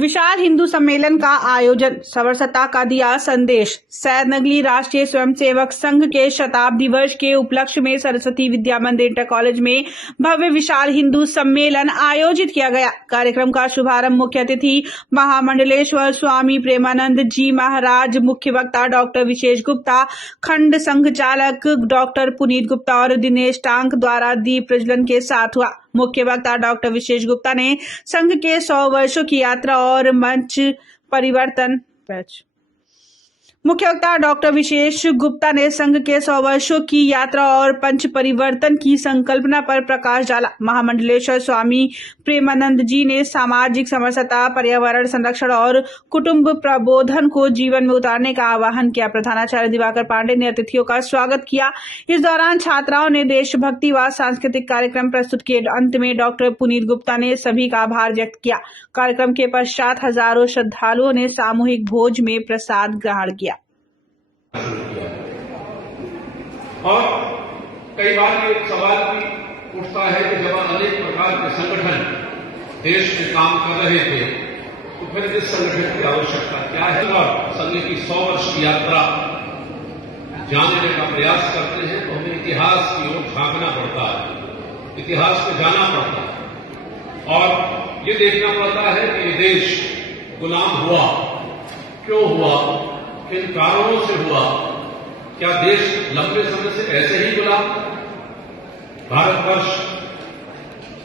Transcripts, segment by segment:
विशाल हिंदू सम्मेलन का आयोजन, समरसता का दिया संदेश। सैदनगली राष्ट्रीय स्वयंसेवक संघ के शताब्दी वर्ष के उपलक्ष्य में सरस्वती विद्या मंदिर इंटर कॉलेज में भव्य विशाल हिंदू सम्मेलन आयोजित किया गया। कार्यक्रम का शुभारंभ मुख्य अतिथि महामंडलेश्वर स्वामी प्रेमानंद जी महाराज, मुख्य वक्ता डॉक्टर विशेष गुप्ता, खंड संघ चालक डॉक्टर पुनीत गुप्ता और दिनेश टांक द्वारा दीप प्रज्वलन के साथ हुआ। मुख्य वक्ता डॉक्टर विशेष गुप्ता ने संघ के 100 वर्षों की यात्रा और मंच परिवर्तन मुख्य वक्ता डॉक्टर विशेष गुप्ता ने संघ के 100 वर्षों की यात्रा और पंच परिवर्तन की संकल्पना पर प्रकाश डाला। महामंडलेश्वर स्वामी प्रेमानंद जी ने सामाजिक समरसता, पर्यावरण संरक्षण और कुटुंब प्रबोधन को जीवन में उतारने का आह्वान किया। प्रधानाचार्य दिवाकर पांडे ने अतिथियों का स्वागत किया। इस दौरान छात्राओं ने देशभक्ति व सांस्कृतिक कार्यक्रम प्रस्तुत किए। अंत में डॉक्टर पुनीत गुप्ता ने सभी का आभार व्यक्त किया। कार्यक्रम के पश्चात हजारों श्रद्धालुओं ने सामूहिक भोज में प्रसाद ग्रहण किया। और कई बार ये सवाल भी उठता है कि जब अनेक प्रकार के संगठन देश में काम कर रहे थे तो फिर इस संगठन की आवश्यकता क्या है। और संघ की 100 वर्ष की यात्रा जानने का प्रयास करते हैं तो हमें इतिहास की ओर झांकना पड़ता है, इतिहास को जाना पड़ता है और ये देखना पड़ता है कि ये देश गुलाम हुआ, क्यों हुआ, किन कारणों से हुआ। क्या देश लंबे समय से ऐसे ही गुलाम? भारतवर्ष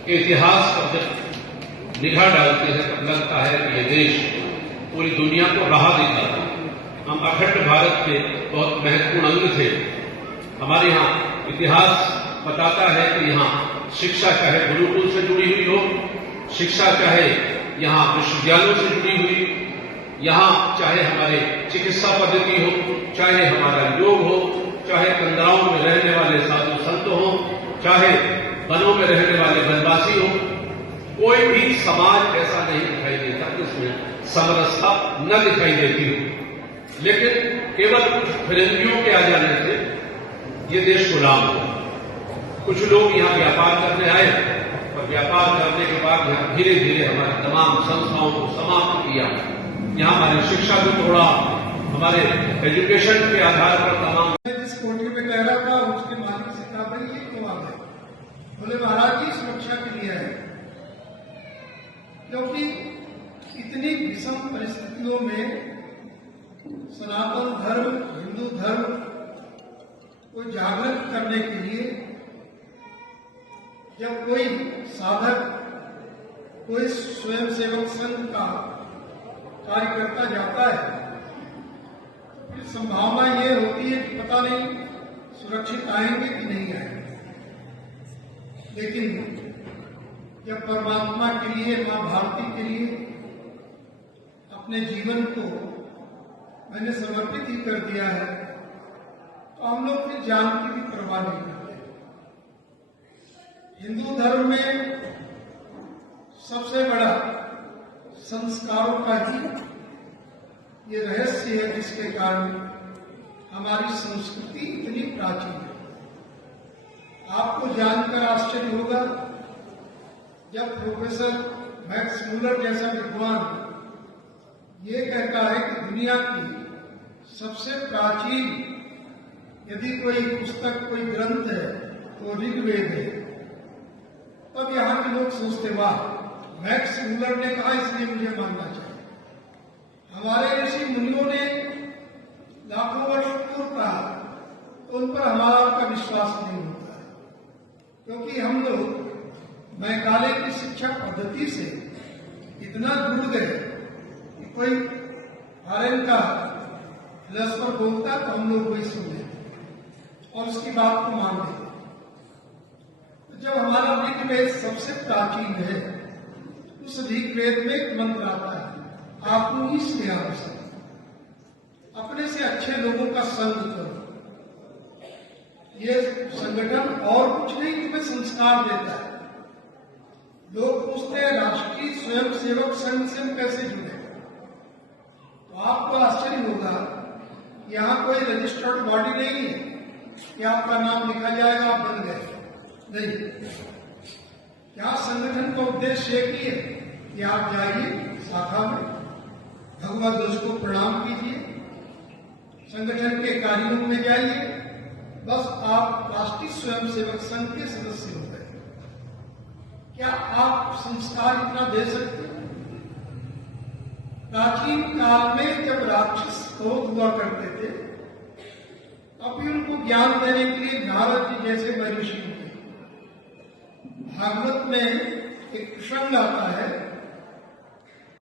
के इतिहास पर जब निगाह डालते हैं तब लगता है कि ये देश पूरी दुनिया को राह देता था। हम अखंड भारत के बहुत महत्वपूर्ण अंग थे। हमारे यहाँ इतिहास बताता है कि यहाँ शिक्षा चाहे गुरुकुल से जुड़ी हुई हो, शिक्षा चाहे यहाँ विश्वविद्यालयों से जुड़ी हुई, यहाँ चाहे हमारे चिकित्सा पद्धति हो, चाहे हमारा योग हो, चाहे कंदराओं में रहने वाले साधु संत हो, चाहे वनों में रहने वाले वनवासी हो, कोई भी समाज ऐसा नहीं दिखाई देता कि उसमें समरसता न दिखाई देती हो। लेकिन केवल कुछ फिरंगियों के आ जाने से ये देश गुलाम हो। कुछ लोग यहाँ व्यापार करने आए और व्यापार करने के बाद यहाँ धीरे धीरे हमारी तमाम संस्थाओं को समाप्त किया। यहाँ हमारी शिक्षा को तोड़ा, हमारे एजुकेशन के आधार पर तमाम। जिस कोठी में कह रहा था उसके मालिक से कहा भाई ये क्यों आ गए? बोले महाराज जी सुरक्षा के लिए है, क्योंकि इतनी विषम परिस्थितियों में सनातन धर्म, हिंदू धर्म को जागृत करने के लिए जब कोई साधक, कोई स्वयंसेवक संघ का कार्यकर्ता जाता है तो फिर संभावना ये होती है कि पता नहीं सुरक्षित आएंगे कि नहीं आएंगे। लेकिन जब परमात्मा के लिए, मां भारती के लिए अपने जीवन को मैंने समर्पित ही कर दिया है तो हम लोग फिर जान की भी परवाह नहीं करते। हिंदू धर्म में सबसे बड़ा संस्कारों का ही ये रहस्य है जिसके कारण हमारी संस्कृति इतनी प्राचीन है। आपको जानकर आश्चर्य होगा जब प्रोफेसर मैक्स मुलर जैसा विद्वान ये कहता है कि दुनिया की सबसे प्राचीन यदि कोई पुस्तक, कोई ग्रंथ है तो ऋग्वेद है, तब यहाँ के लोग सोचते वाह, मैक्स मुलर ने कहा इसलिए मुझे मानना चाहिए। हमारे ऋषि मुनियों ने लाखों वर्ष पूर्व कहा तो उन पर हमारा उनका विश्वास नहीं होता है, क्योंकि हम लोग मैकाले की शिक्षा पद्धति से इतना जुड़ गए कि कोई फॉरेन का फिलोसफर बोलता तो हम लोग वही सुन लेते और उसकी बात को मान लेते। तो जब हमारा ऋग्वेद सबसे प्राचीन है, उस ऋग्वेद में एक मंत्र आता है, आपको इसलिए आवश्यक अपने से अच्छे लोगों का संग करो। ये संगठन और कुछ नहीं तुम्हें संस्कार देता है। लोग पूछते हैं राष्ट्रीय स्वयंसेवक संघ से हम कैसे जुड़े, तो आपको आश्चर्य होगा यहाँ कोई रजिस्टर्ड बॉडी नहीं है कि आपका नाम लिखा जाएगा आप बन गए, नहीं। क्या संगठन का उद्देश्य एक ही है कि आप जाइए शाखा में, सभा ध्वज को प्रणाम कीजिए, संगठन के कार्यों में जाइए, बस आप राष्ट्रीय स्वयंसेवक संघ के सदस्य हो गए। क्या आप संस्कार इतना दे सकते हैं? प्राचीन काल में जब राक्षस बहुत हुआ करते थे, अभी उनको ज्ञान देने के लिए नारद जी जैसे महर्षि होते। भागवत में एक प्रसंग आता है